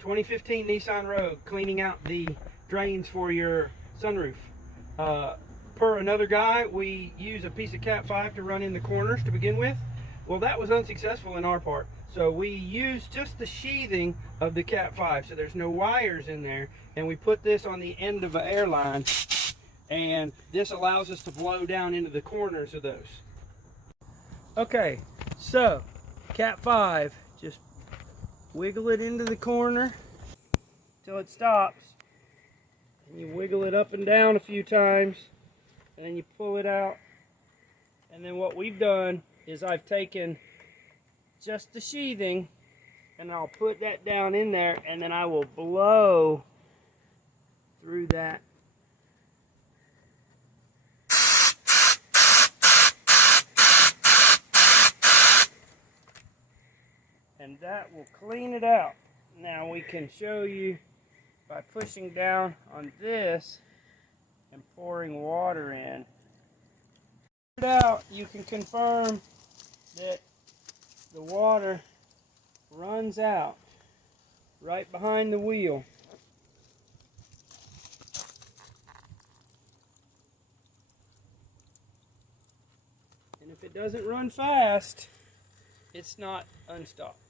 2015 Nissan Rogue, cleaning out the drains for your sunroof. Per another guy, we use a piece of Cat 5 to run in the corners to begin with. Well, that was unsuccessful in our part. So we used just the sheathing of the Cat 5, so there's no wires in there. And we put this on the end of an airline, and this allows us to blow down into the corners of those. Okay, so Cat 5, just wiggle it into the corner till it stops. And you wiggle it up and down a few times, and then you pull it out. And then what we've done is I've taken just the sheathing and I'll put that down in there, and then I will blow through that. And that will clean it out. Now we can show you by pushing down on this and pouring water in. Out, you can confirm that the water runs out right behind the wheel. And if it doesn't run fast, it's not unstopped.